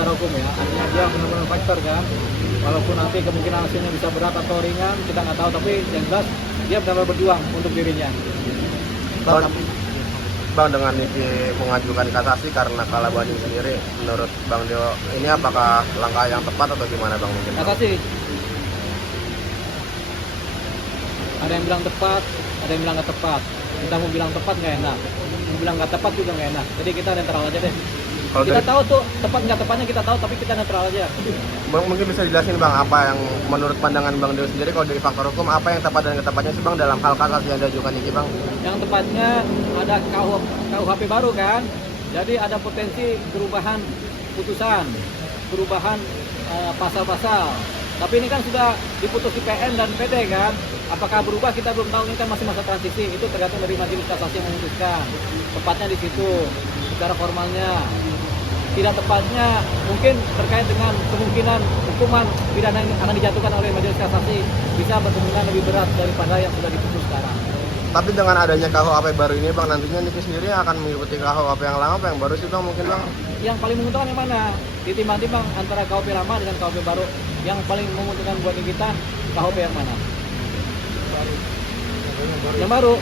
secara hukum ya, artinya dia benar-benar faktor kan. Walaupun nanti kemungkinan hasilnya bisa berat atau ringan, kita nggak tahu, tapi yang jelas dia benar-benar berjuang untuk dirinya. Bang, dengan Niki mengajukan kasasi karena kalah banding sendiri, menurut Bang Dio ini apakah langkah yang tepat atau gimana Bang mungkin? Kasasi. Ada yang bilang tepat, ada yang bilang nggak tepat. Kita mau bilang tepat nggak enak, mau bilang nggak tepat juga nggak enak. Jadi kita netral aja deh. Kalau Kita dari, tahu tuh tepat nggak tepatnya kita tahu, tapi kita netral aja. Bang mungkin bisa dijelasin Bang apa yang menurut pandangan Bang Dio sendiri kalau dari faktor hukum apa yang tepat dan nggak tepatnya sih Bang dalam hal kasasi yang diajukan Niki Bang? Yang tepatnya ada KUHP baru kan, jadi ada potensi perubahan putusan, perubahan pasal-pasal. Tapi ini kan sudah diputus di PN dan PD kan. Apakah berubah kita belum tahu, ini kan masih masa transisi. Itu tergantung dari majelis kasasi yang memutuskan. Tepatnya di situ, secara formalnya. Tidak tepatnya mungkin terkait dengan kemungkinan hukuman pidana yang akan dijatuhkan oleh majelis kasasi bisa berkemungkinan lebih berat daripada yang sudah diputus sekarang. Tapi dengan adanya KUHP baru ini Bang, nantinya Niki sendiri akan mengikuti KUHP yang lama apa yang baru sih Bang mungkin Bang? Yang paling menguntungkan yang mana? Ditimbang-timbang antara KUHP lama dengan KUHP baru, yang paling menguntungkan buat kita KUHP yang mana? Yang baru.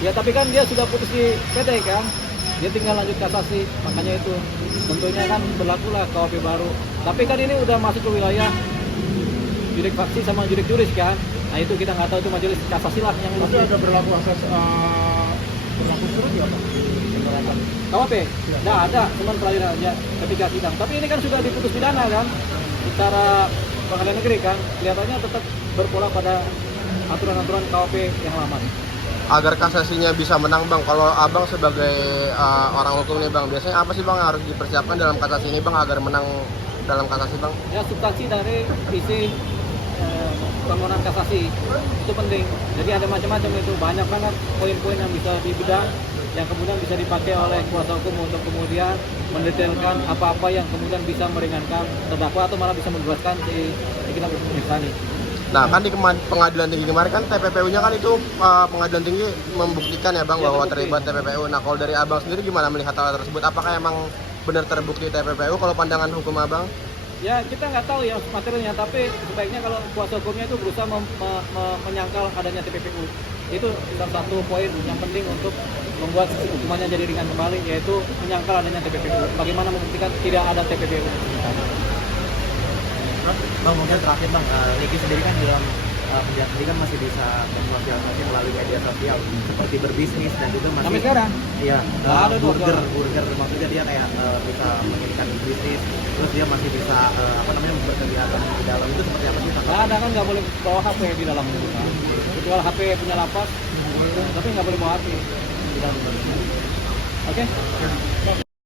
Ya tapi kan dia sudah putus di PT kan, dia tinggal lanjut kasasi, makanya itu tentunya kan berlakulah KUHP baru. Tapi kan ini udah masuk ke wilayah judik faksi sama judik juris kan. Nah itu kita nggak tahu, itu majelis kasasi lah yang Tapi ada berlaku asas berlaku surut nggak Pak? KUHP? Nggak ada, cuma peradilan aja ketika sidang. Tapi ini kan sudah diputus pidana kan, secara pengadilan negeri kan, kelihatannya tetap berpola pada aturan-aturan KUHP yang lama. Agar kasasinya bisa menang Bang, kalau Abang sebagai orang hukum nih Bang, biasanya apa sih Bang yang harus dipersiapkan dalam kasasi ini Bang agar menang dalam kasasi Bang? Ya substansi dari isi permohonan kasasi itu penting. Jadi ada macam-macam itu, banyak banget poin-poin yang bisa dibedah, yang kemudian bisa dipakai oleh kuasa hukum untuk kemudian mendetailkan apa-apa yang kemudian bisa meringankan terdakwa atau malah bisa membebaskan si kita berpemirsani. Nah kan di pengadilan tinggi kemarin kan TPPU-nya kan itu pengadilan tinggi membuktikan ya Bang Ya, bahwa terbukti. terlibat TPPU. Nah kalau dari Abang sendiri gimana melihat hal tersebut? Apakah emang benar terbukti TPPU kalau pandangan hukum Abang? Ya kita nggak tahu ya materialnya, tapi sebaiknya kalau kuasa hukumnya itu berusaha menyangkal adanya TPPU. Itu salah satu poin yang penting untuk membuat hukumannya jadi ringan kembali, yaitu menyangkal adanya TPPU. Bagaimana membuktikan tidak ada TPPU? Bang, mungkin terakhir Bang, Niki sendiri kan dalam penjara sendiri kan masih bisa mensosialisasi melalui media sosial seperti berbisnis dan juga masih Sampai sekarang? iya Nggak ada tuh, burger sekarang. maksudnya dia kayak bisa menginginkan bisnis, terus dia masih bisa berkegiatan di dalam itu seperti apa sih? Nggak ada kan, nggak boleh bawa HP di dalam itu kan. Kecuali HP punya lapas, tapi nggak boleh bawa HP di dalam. Oke?